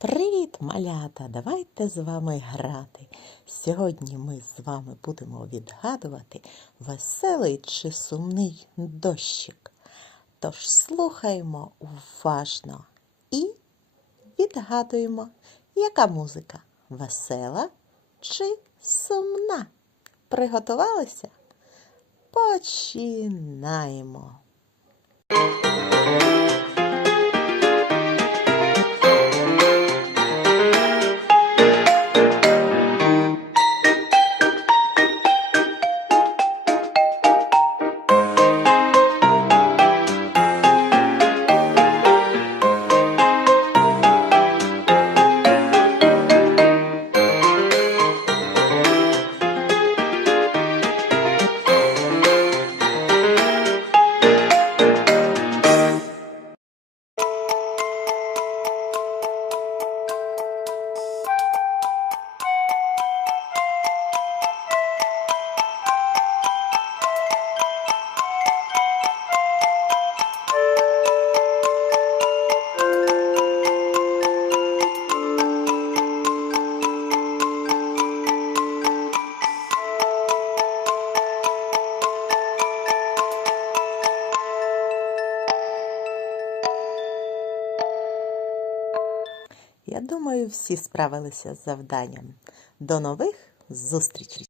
Привіт, малята! Давайте з вами грати. Сьогодні ми з вами будемо відгадувати веселий чи сумний дощик. Тож слухаємо уважно і відгадуємо, яка музика весела чи сумна. Приготувалися? Починаємо. Я думаю, всі справилися з завданням. До нових зустрічей!